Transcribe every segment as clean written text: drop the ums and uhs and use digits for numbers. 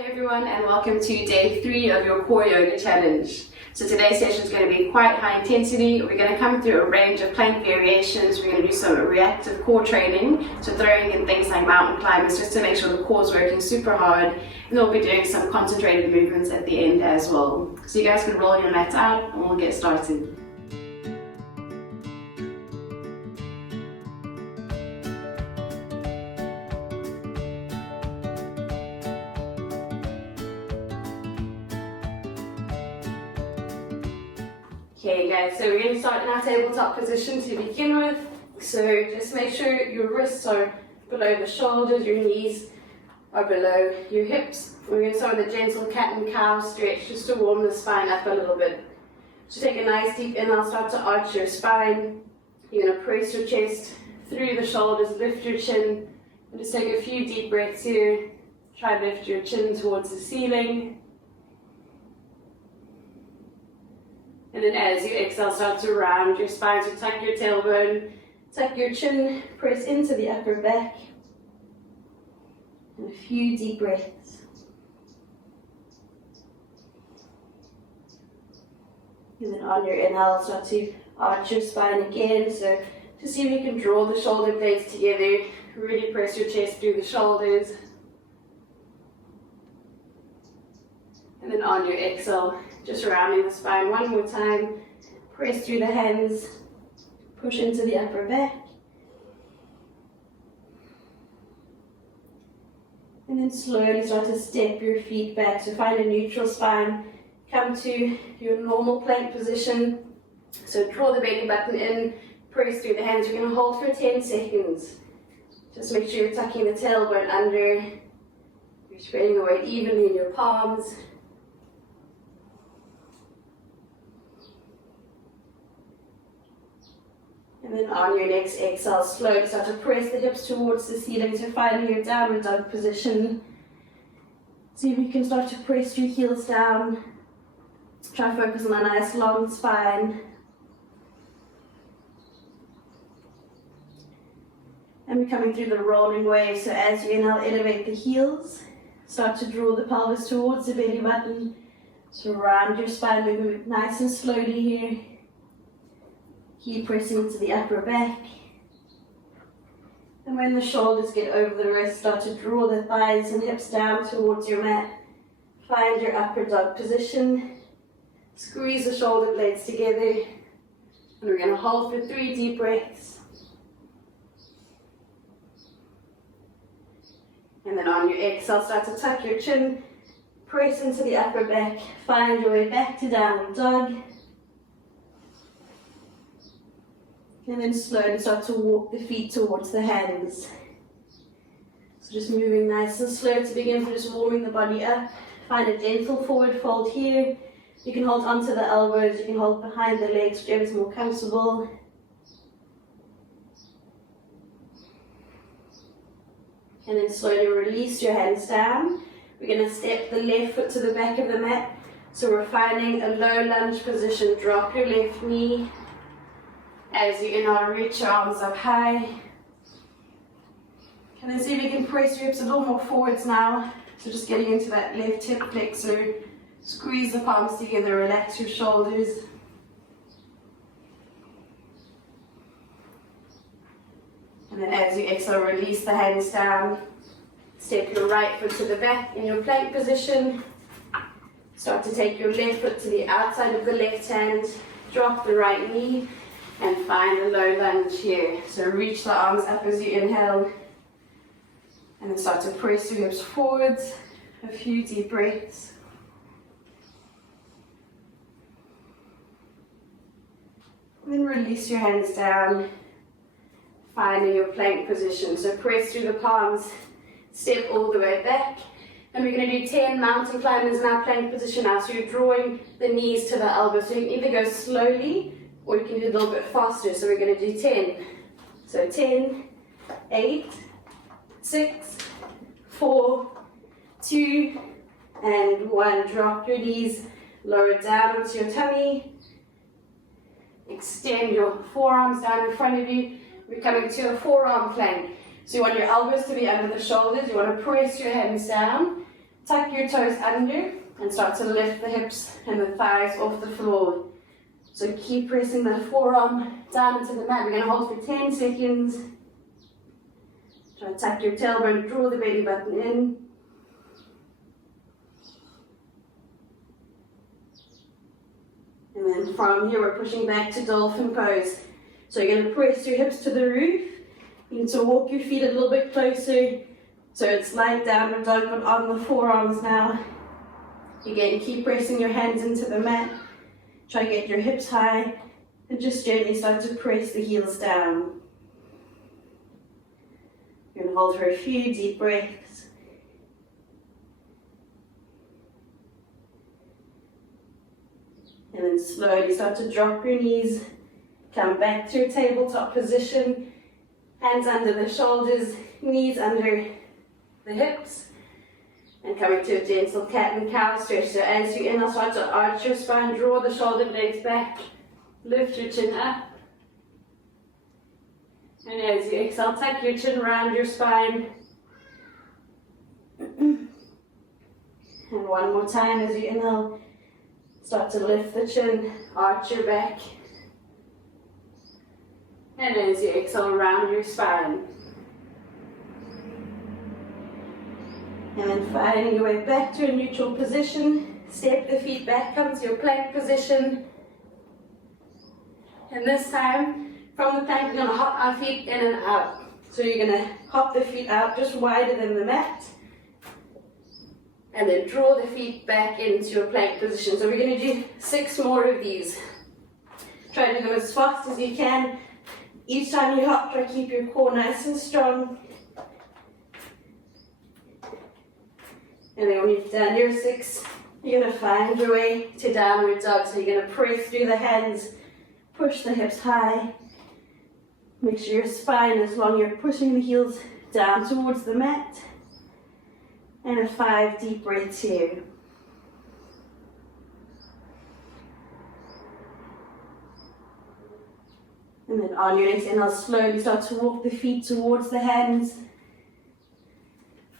Hi everyone, and welcome to day 3 of your core yoga challenge. So today's session is going to be quite high intensity. We're going to come through a range of plank variations. We're going to do some reactive core training, so throwing in things like mountain climbers just to make sure the core is working super hard. And we'll be doing some concentrated movements at the end as well. So you guys can roll your mats out and we'll get started. Okay guys, so we're going to start in our tabletop position to begin with. So just make sure your wrists are below the shoulders, your knees are below your hips. We're going to start with a gentle cat and cow stretch just to warm the spine up a little bit. So take a nice deep inhale, start to arch your spine. You're going to press your chest through the shoulders, lift your chin, and just take a few deep breaths here. Try to lift your chin towards the ceiling. And then as you exhale, start to round your spine, so tuck your tailbone, tuck your chin, press into the upper back. And a few deep breaths. And then on your inhale, start to arch your spine again. So to see if you can draw the shoulder blades together, really press your chest through the shoulders. And then on your exhale, just rounding the spine one more time, press through the hands, push into the upper back. And then slowly start to step your feet back. So find a neutral spine, come to your normal plank position. So draw the belly button in, press through the hands. We're going to hold for 10 seconds. Just make sure you're tucking the tailbone under. You're spreading the weight evenly in your palms. And then on your next exhale, slowly start to press the hips towards the ceiling. So finding your downward dog position. See if you can start to press your heels down. Try to focus on a nice long spine. And we're coming through the rolling wave. So as you inhale, elevate the heels. Start to draw the pelvis towards the belly button. So round your spine, moving nice and slowly here. Keep pressing into the upper back. And when the shoulders get over the wrist, start to draw the thighs and hips down towards your mat. Find your upper dog position. Squeeze the shoulder blades together. And we're going to hold for 3 deep breaths. And then on your exhale, start to tuck your chin. Press into the upper back. Find your way back to downward dog. And then slowly start to walk the feet towards the hands. So just moving nice and slow to begin, so just warming the body up. Find a gentle forward fold here. You can hold onto the elbows, you can hold behind the legs, whichever is more comfortable. And then slowly release your hands down. We're going to step the left foot to the back of the mat. So we're finding a low lunge position. Drop your left knee. As you inhale, reach your arms up high. And then see if you can press your hips a little more forwards now. So just getting into that left hip flexor. Squeeze the palms together, relax your shoulders. And then as you exhale, release the hands down. Step your right foot to the back in your plank position. Start to take your left foot to the outside of the left hand. Drop the right knee. And find a low lunge here. So reach the arms up as you inhale. And then start to press your hips forwards. A few deep breaths. And then release your hands down. Finding your plank position. So press through the palms. Step all the way back. And we're going to do 10 mountain climbers in our plank position now. So you're drawing the knees to the elbows. So you can either go slowly, or you can do a little bit faster, so we're going to do 10. So 10, 8, 6, 4, 2, and 1. Drop your knees, lower down onto your tummy. Extend your forearms down in front of you. We're coming to a forearm plank. So you want your elbows to be under the shoulders. You want to press your hands down. tuck your toes under and start to lift the hips and the thighs off the floor. So keep pressing the forearm down into the mat. We're going to hold for 10 seconds. Try to tuck your tailbone, draw the belly button in. And then from here, we're pushing back to dolphin pose. So you're going to press your hips to the roof. You need to walk your feet a little bit closer. So it's like downward dog, but on the forearms now. Again, keep pressing your hands into the mat. Try to get your hips high. And just gently start to press the heels down. You're going to hold for a few deep breaths. And then slowly start to drop your knees. Come back to your tabletop position. Hands under the shoulders, knees under the hips. And coming to a gentle cat and cow stretch. So as you inhale, start to arch your spine, draw the shoulder blades back, lift your chin up. And as you exhale, tuck your chin around your spine. And one more time as you inhale, start to lift the chin, arch your back. And as you exhale, round your spine. And then finding your way back to a neutral position. Step the feet back, come to your plank position. And this time, from the plank, we're going to hop our feet in and out. So you're going to hop the feet out just wider than the mat. And then draw the feet back into your plank position. So we're going to do 6 more of these. Try to do them as fast as you can. Each time you hop, try to keep your core nice and strong. And then when you've done your 6, you're going to find your way to downward dog. So you're going to press through the hands, push the hips high. Make sure your spine is long. You're pushing the heels down towards the mat. And a 5 deep breaths here. And then on your next inhale, slowly start to walk the feet towards the hands.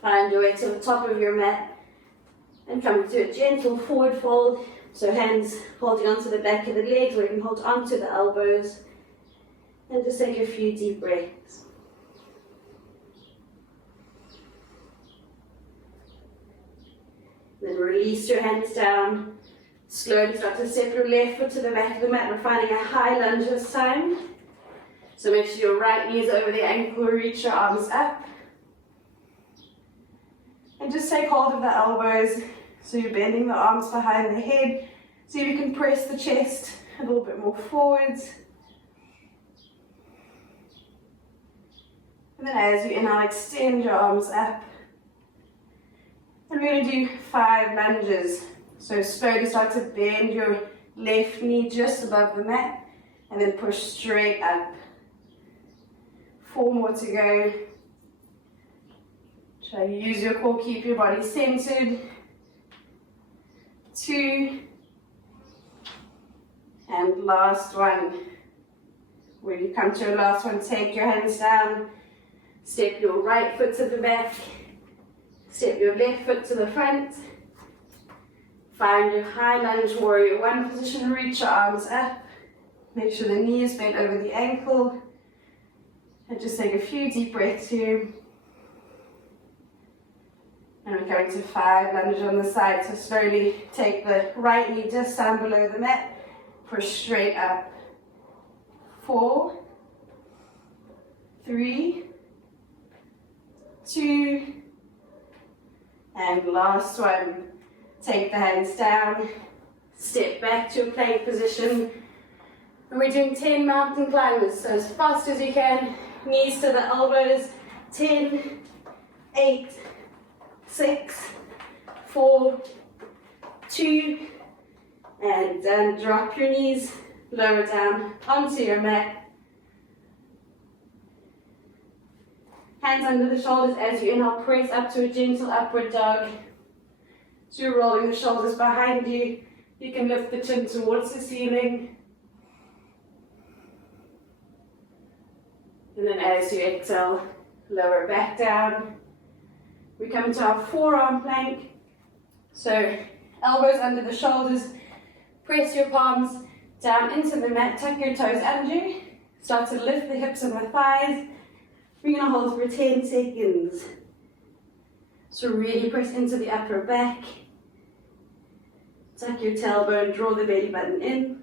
Find your way to the top of your mat. And come to a gentle forward fold. So hands holding onto the back of the legs, or you can hold onto the elbows. And just take a few deep breaths. Then release your hands down. Slowly start to step your left foot to the back of the mat. We're finding a high lunge this time. So make sure your right knee is over the ankle, reach your arms up. And just take hold of the elbows. So you're bending the arms behind the head. See if you can press the chest a little bit more forwards. And then as you inhale, extend your arms up. And we're going to do 5 lunges. So slowly start to bend your left knee just above the mat. And then push straight up. 4 more to go. Try to use your core, keep your body centered. 2. And last one. When you come to your last one, take your hands down. Step your right foot to the back. Step your left foot to the front. Find your high lunge warrior 1 position. Reach your arms up. Make sure the knee is bent over the ankle. And just take a few deep breaths here. And we're going to 5 lunges on the side. So slowly take the right knee just down below the mat. Push straight up. 4, 3, 2, and last one. Take the hands down. Step back to a plank position. And we're doing 10 mountain climbers. So as fast as you can. Knees to the elbows. 10, 8, 6, 4, 2, and then drop your knees, lower down onto your mat. Hands under the shoulders as you inhale, press up to a gentle upward dog. So you're rolling the shoulders behind you. You can lift the chin towards the ceiling. And then as you exhale, lower back down. We come into our forearm plank. So elbows under the shoulders, press your palms down into the mat, tuck your toes under, start to lift the hips and the thighs. We're going to hold for 10 seconds. So really press into the upper back, tuck your tailbone, draw the belly button in.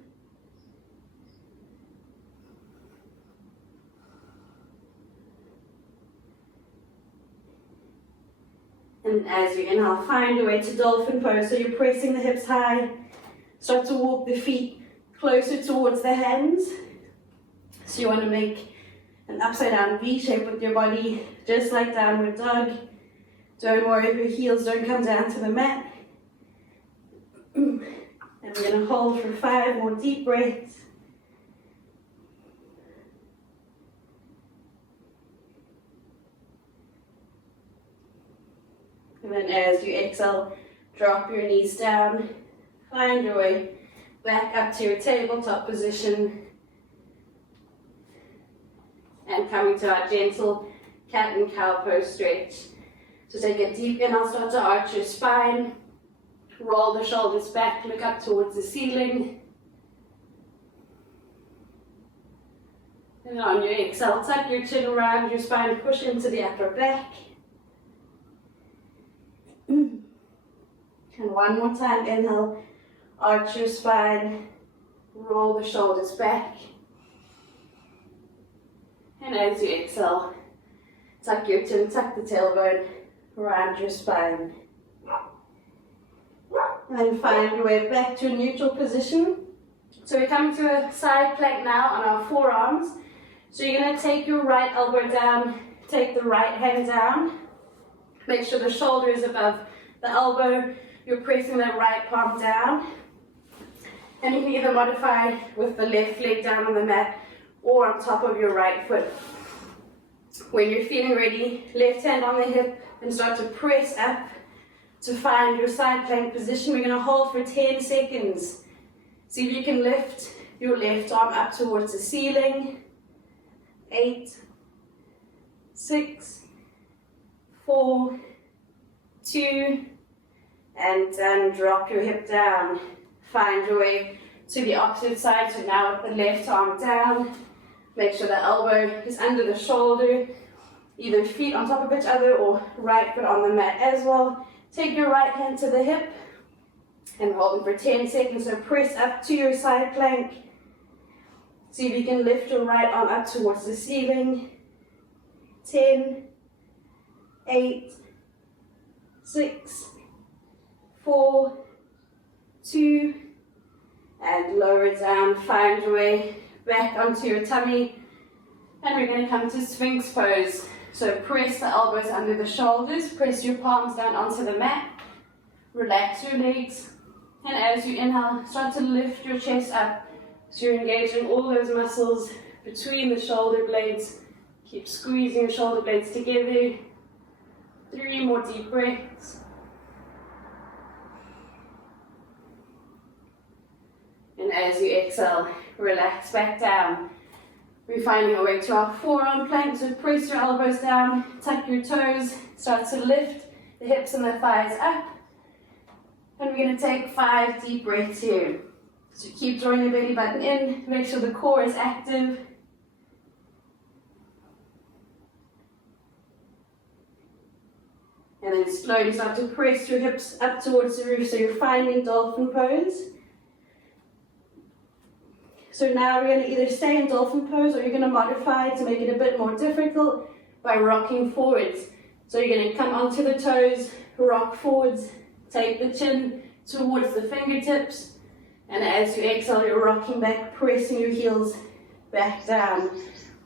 And as you inhale, find your way to dolphin pose. So you're pressing the hips high. Start to walk the feet closer towards the hands. So you want to make an upside down V shape with your body, just like downward dog. Don't worry if your heels don't come down to the mat. And we're going to hold for 5 more deep breaths. And then as you exhale, drop your knees down, find your way back up to your tabletop position, and coming to our gentle cat and cow pose stretch. So take a deep inhale, start to arch your spine, roll the shoulders back, look up towards the ceiling. And on your exhale, tuck your chin around your spine, push into the upper back. And one more time, inhale, arch your spine, roll the shoulders back. And as you exhale, tuck your chin, tuck the tailbone around your spine. And then find your way back to a neutral position. So we're coming to a side plank now on our forearms. So you're going to take your right elbow down, take the right hand down. Make sure the shoulder is above the elbow. You're pressing that right palm down. And you can either modify with the left leg down on the mat or on top of your right foot. When you're feeling ready, left hand on the hip and start to press up to find your side plank position. We're going to hold for 10 seconds. See if you can lift your left arm up towards the ceiling. 8, 6, 4, 2, and then drop your hip down. Find your way to the opposite side. So now with the left arm down, make sure the elbow is under the shoulder, either feet on top of each other or right foot on the mat as well. Take your right hand to the hip and hold it for 10 seconds. So press up to your side plank. See if you can lift your right arm up towards the ceiling. 10, 8, 6, 4, 2, and lower it down. Find your way back onto your tummy. And we're going to come to Sphinx pose. So press the elbows under the shoulders, press your palms down onto the mat, relax your legs, and as you inhale, start to lift your chest up. So you're engaging all those muscles between the shoulder blades. Keep squeezing your shoulder blades together. 3 more deep breaths. And as you exhale, relax back down. We're finding our way to our forearm plank, so press your elbows down, tuck your toes, start to lift the hips and the thighs up. And we're going to take 5 deep breaths here. So keep drawing your belly button in, make sure the core is active. And then slowly start to press your hips up towards the roof, so you're finding dolphin pose. So now we're going to either stay in dolphin pose or you're going to modify to make it a bit more difficult by rocking forwards. So you're going to come onto the toes, rock forwards, take the chin towards the fingertips, and as you exhale, you're rocking back, pressing your heels back down.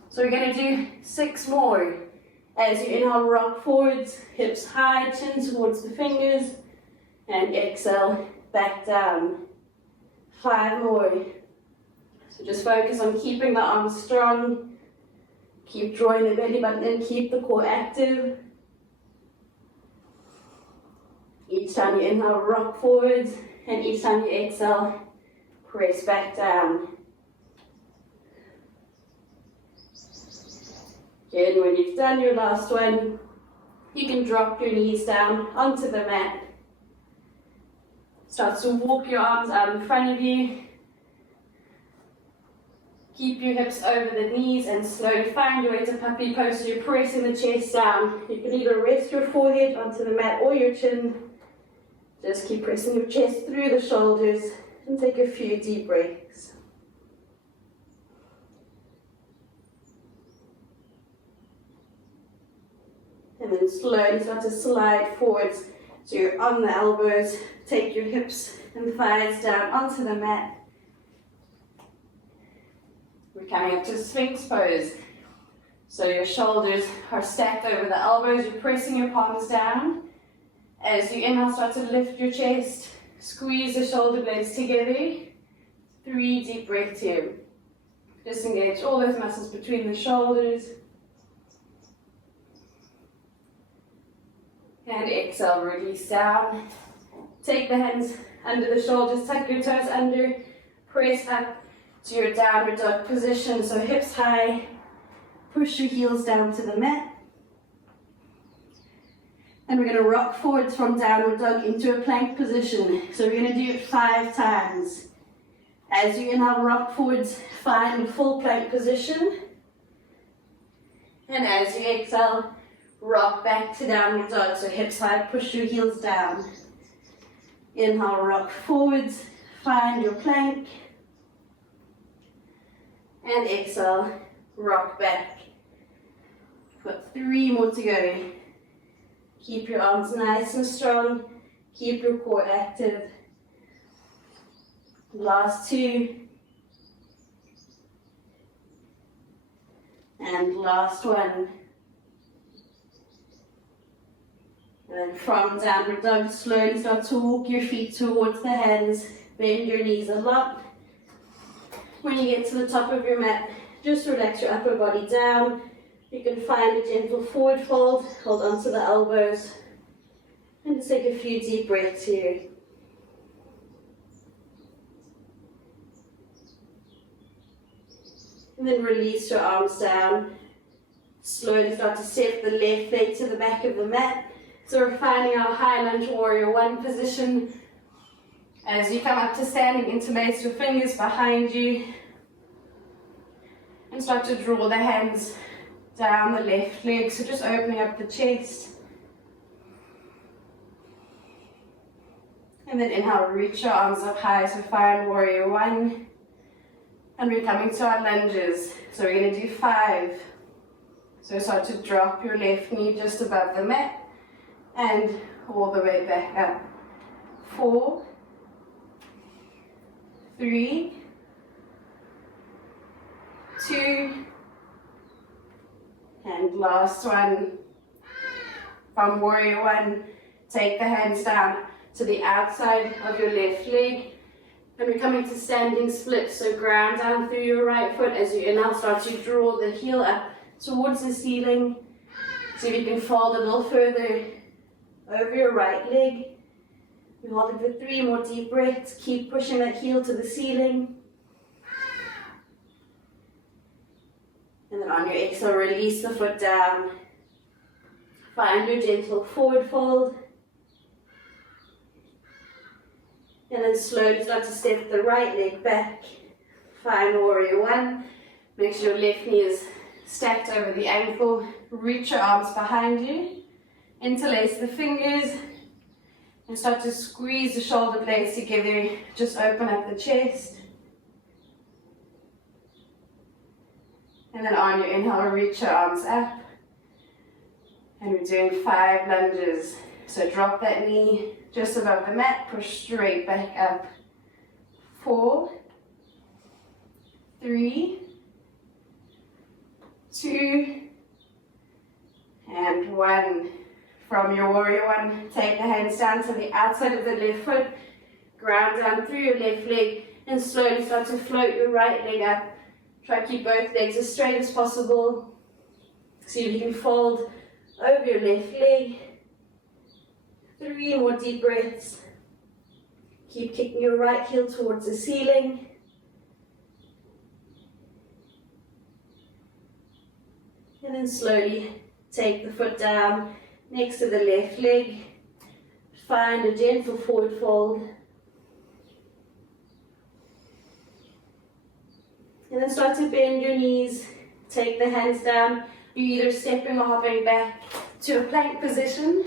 So we're going to do 6 more. As you inhale, rock forwards, hips high, chin towards the fingers, and exhale, back down. 5 more. So just focus on keeping the arms strong. Keep drawing the belly button in, keep the core active. Each time you inhale, rock forwards, and each time you exhale, press back down. Good, when you've done your last one, you can drop your knees down onto the mat. Start to walk your arms out in front of you. Keep your hips over the knees and slowly find your way to puppy pose. So you're pressing the chest down. You can either rest your forehead onto the mat or your chin. Just keep pressing your chest through the shoulders and take a few deep breaths. And then slowly start to slide forwards. So you're on the elbows. Take your hips and thighs down onto the mat. We're coming up to Sphinx pose. So your shoulders are stacked over the elbows. You're pressing your palms down. As you inhale, start to lift your chest. Squeeze the shoulder blades together. 3 deep breaths here. Disengage all those muscles between the shoulders. And exhale, release down. Take the hands under the shoulders, tuck your toes under, press up to your downward dog position. So hips high, push your heels down to the mat. And we're going to rock forwards from downward dog into a plank position. So we're going to do it 5 times. As you inhale, rock forwards, find full plank position. And as you exhale, rock back to downward dog. So hips high, push your heels down. Inhale, rock forwards, find your plank. And exhale, rock back. Got 3 more to go. Keep your arms nice and strong. Keep your core active. Last 2. And last 1. And then from downward dog, slowly start to walk your feet towards the hands. Bend your knees a lot. When you get to the top of your mat, just relax your upper body down. You can find a gentle forward fold. Hold onto the elbows. And just take a few deep breaths here. And then release your arms down. Slowly start to step the left leg to the back of the mat. So we're finding our high lunge warrior 1 position. As you come up to standing, interlace your fingers behind you. And start to draw the hands down the left leg. So just opening up the chest. And then inhale, reach your arms up high. So find warrior 1. And we're coming to our lunges. So we're going to do 5. So start to drop your left knee just above the mat. And all the way back up. 4, 3, 2, and last one. From warrior 1, take the hands down to the outside of your left leg. And we're coming to standing split. So ground down through your right foot. As you inhale, start to draw the heel up towards the ceiling. See if you can fold a little further over your right leg. We hold it for 3 more deep breaths. Keep pushing that heel to the ceiling. And then on your exhale, release the foot down. Find your gentle forward fold. And then slowly start to step the right leg back. Find warrior 1. Make sure your left knee is stacked over the ankle. Reach your arms behind you. Interlace the fingers and start to squeeze the shoulder blades together. Just open up the chest. And then on your inhale, reach your arms up. And we're doing 5 lunges. So drop that knee just above the mat, push straight back up. 4, 3, 2, and 1. From your warrior 1, take the hands down to the outside of the left foot, ground down through your left leg, and slowly start to float your right leg up. Try to keep both legs as straight as possible. See if you can fold over your left leg. 3 more deep breaths. Keep kicking your right heel towards the ceiling. And then slowly take the foot down next to the left leg. Find a gentle forward fold. And then start to bend your knees, take the hands down. You're either stepping or hopping back to a plank position.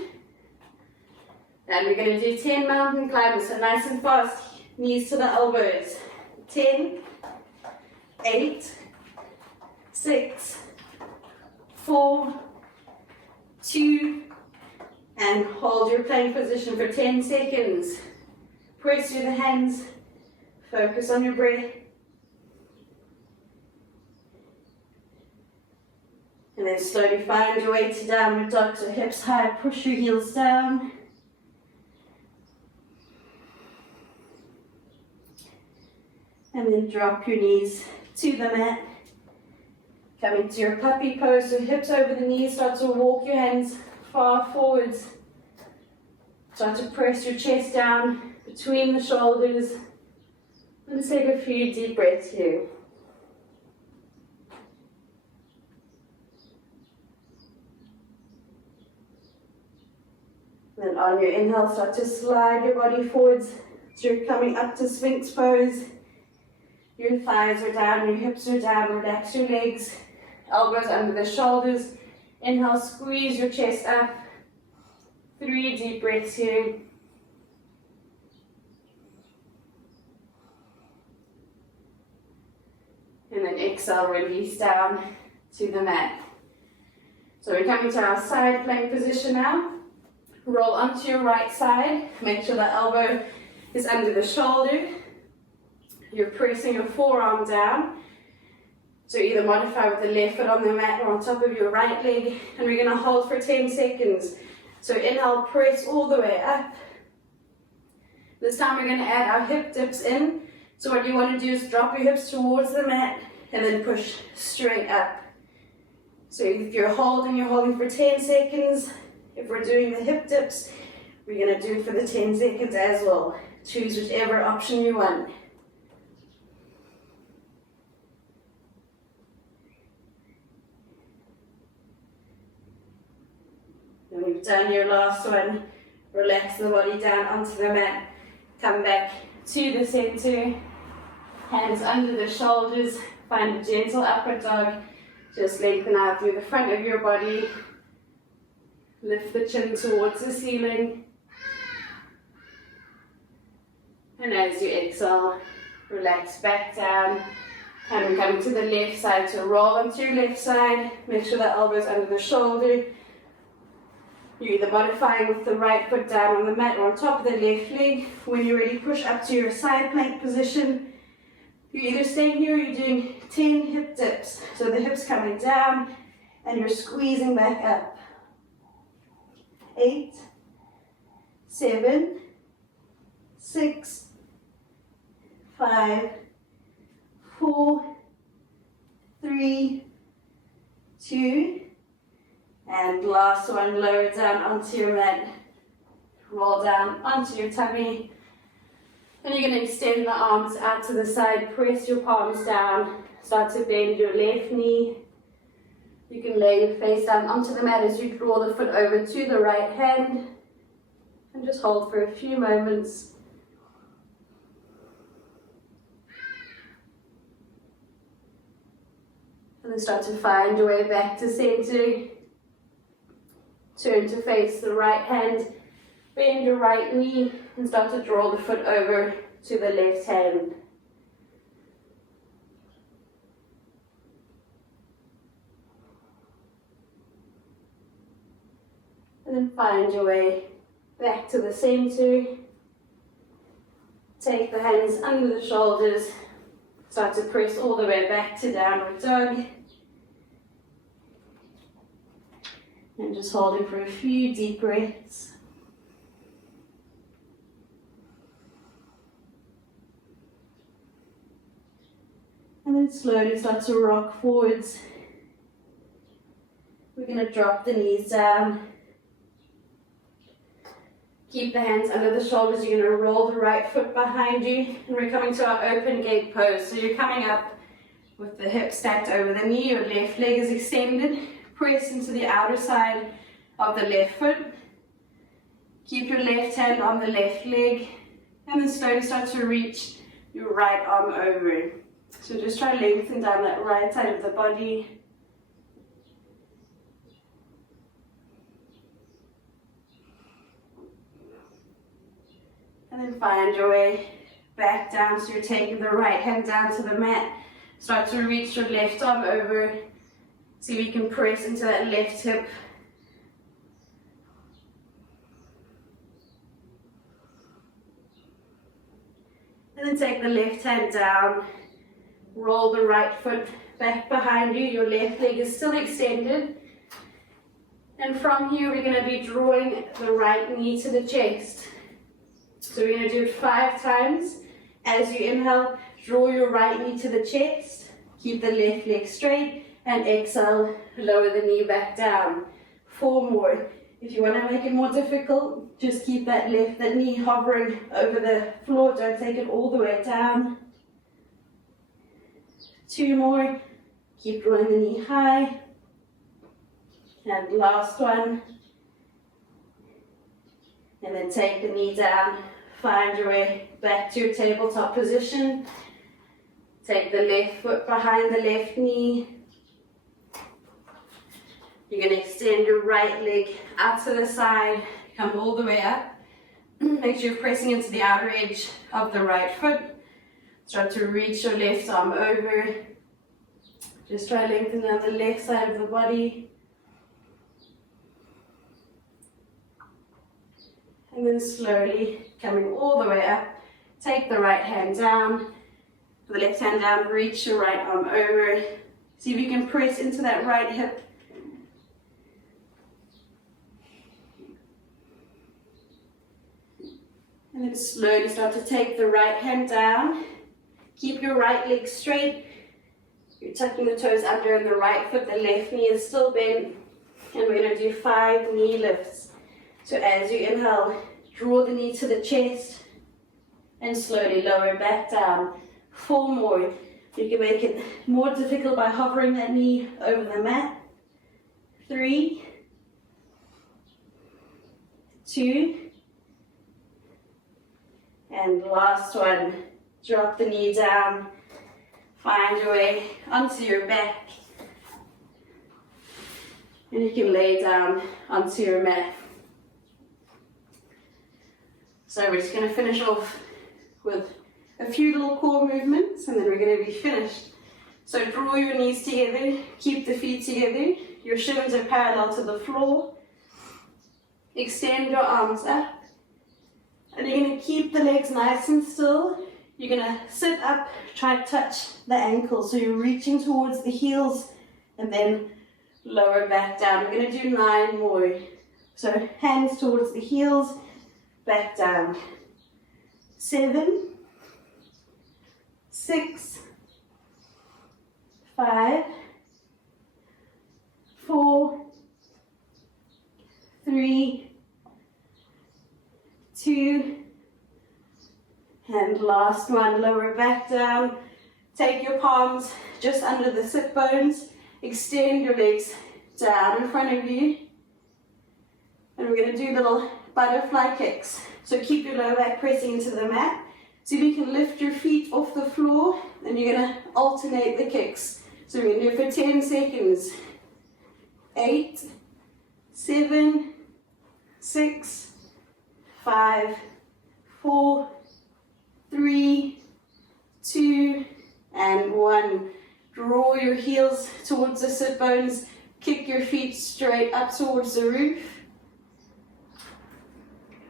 And we're going to do 10 mountain climbers, so nice and fast, knees to the elbows. 10, 8, 6, 4, 2, and hold your plank position for 10 seconds. Press through the hands, focus on your breath. And then slowly find your way to downward dog, so hips high, push your heels down. And then drop your knees to the mat. Come into your puppy pose, so hips over the knees, start to walk your hands far forwards. Start to press your chest down between the shoulders. And take a few deep breaths here. Then on your inhale, start to slide your body forwards. So you're coming up to Sphinx pose. Your thighs are down, your hips are down, relax your legs. Elbows under the shoulders. Inhale, squeeze your chest up. 3 deep breaths here. And then exhale, release down to the mat. So we're coming to our side plank position now. Roll onto your right side. Make sure the elbow is under the shoulder. You're pressing your forearm down. So either modify with the left foot on the mat or on top of your right leg. And we're going to hold for 10 seconds. So inhale, press all the way up. This time we're going to add our hip dips in. So what you want to do is drop your hips towards the mat and then push straight up. So if you're holding for 10 seconds. If we're doing the hip dips, we're going to do it for the 10 seconds as well. Choose whichever option you want. And we've done your last one. Relax the body down onto the mat. Come back to the center. Hands under the shoulders. Find a gentle upward dog. Just lengthen out through the front of your body. Lift the chin towards the ceiling. And as you exhale, relax back down. And we're coming to the left side, so roll onto your left side. Make sure the elbow's under the shoulder. You're either modifying with the right foot down on the mat or on top of the left leg. When you're ready, push up to your side plank position. You're either staying here or you're doing 10 hip dips. So the hips coming down and you're squeezing back up. 8, 7, 6, 5, 4, 3, 2, and last one, lower down onto your mat. Roll down onto your tummy. And you're going to extend the arms out to the side, press your palms down, start to bend your left knee. You can lay your face down onto the mat as you draw the foot over to the right hand. And just hold for a few moments. And then start to find your way back to center. Turn to face the right hand. Bend your right knee and start to draw the foot over to the left hand. And then find your way back to the center. Take the hands under the shoulders. Start to press all the way back to downward dog. And just holding for a few deep breaths. And then slowly start to rock forwards. We're going to drop the knees down. Keep the hands under the shoulders. You're going to roll the right foot behind you. And we're coming to our open gate pose. So you're coming up with the hips stacked over the knee. Your left leg is extended. Press into the outer side of the left foot. Keep your left hand on the left leg. And then slowly start to reach your right arm over. So just try to lengthen down that right side of the body. And then find your way back down. So you're taking the right hand down to the mat. Start to reach your left arm over. See if you can press into that left hip. And then take the left hand down. Roll the right foot back behind you. Your left leg is still extended. And from here, we're going to be drawing the right knee to the chest. So we're going to do it 5 times. As you inhale, draw your right knee to the chest. Keep the left leg straight. And exhale, lower the knee back down. 4 more. If you want to make it more difficult, just keep that knee hovering over the floor. Don't take it all the way down. 2 more. Keep drawing the knee high. And last one. And then take the knee down. Find your way back to your tabletop position. Take the left foot behind the left knee. You're going to extend your right leg out to the side. Come all the way up. Make sure you're pressing into the outer edge of the right foot. Start to reach your left arm over. Just try to lengthen down the left side of the body. And then slowly coming all the way up. Take the right hand down. The left hand down, reach your right arm over. See if you can press into that right hip. And then slowly start to take the right hand down. Keep your right leg straight. You're tucking the toes under on the right foot. The left knee is still bent. And we're going to do 5 knee lifts. So as you inhale, draw the knee to the chest. And slowly lower back down. 4 more. You can make it more difficult by hovering that knee over the mat. 3, 2, and last one. Drop the knee down. Find your way onto your back. And you can lay down onto your mat. So we're just going to finish off with a few little core movements and then we're going to be finished. So draw your knees together, keep the feet together, your shins are parallel to the floor. Extend your arms up. And you're going to keep the legs nice and still. You're going to sit up, try to touch the ankles. So you're reaching towards the heels and then lower back down. We're going to do 9 more. So hands towards the heels, back down. 7, 6, 5, 4, 3, 2, and last one, lower back down. Take your palms just under the sit bones. Extend your legs down in front of you. And we're going to do little butterfly kicks. So keep your lower back pressing into the mat. So you can lift your feet off the floor and you're going to alternate the kicks. So we're going to do it for 10 seconds. 8, 7, 6, 5, 4, 3, 2, and 1. Draw your heels towards the sit bones. Kick your feet straight up towards the roof.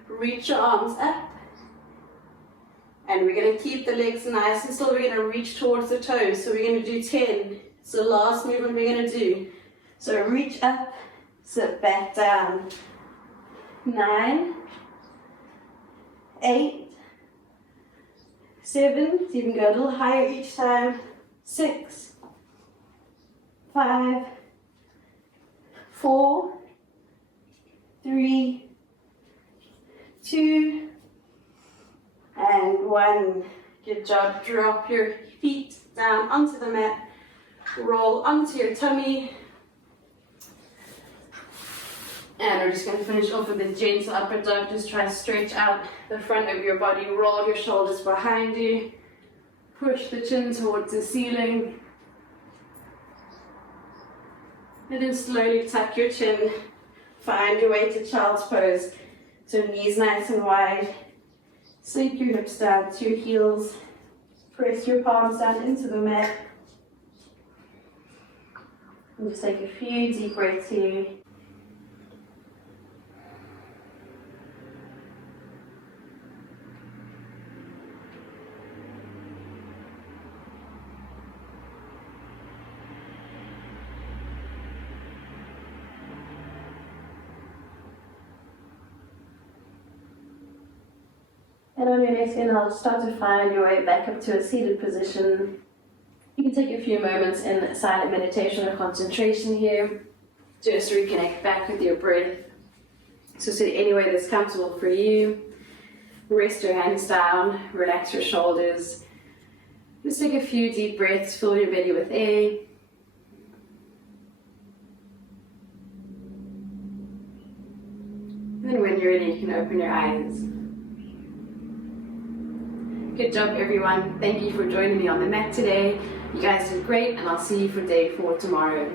Reach your arms up. And we're going to keep the legs nice and still. We're going to reach towards the toes. So we're going to do 10. It's the last movement we're going to do. So reach up, sit back down. 9, 8, 7, so you can go a little higher each time. 6, 5, 4, 3, 2, and 1. Good job. Drop your feet down onto the mat. Roll onto your tummy. And we're just going to finish off with a gentle upper dog. Just try to stretch out the front of your body. Roll your shoulders behind you. Push the chin towards the ceiling. And then slowly tuck your chin. Find your way to child's pose. So knees nice and wide. Sink your hips down to your heels. Press your palms down into the mat. And just take a few deep breaths here. And on your next inhale, start to find your way back up to a seated position. You can take a few moments in silent meditation or concentration here. Just reconnect back with your breath. So sit any way that's comfortable for you. Rest your hands down, relax your shoulders. Just take a few deep breaths, fill your belly with air. And then when you're ready, you can open your eyes. Good job, everyone. Thank you for joining me on the mat today. You guys did great, and I'll see you for day 4 tomorrow.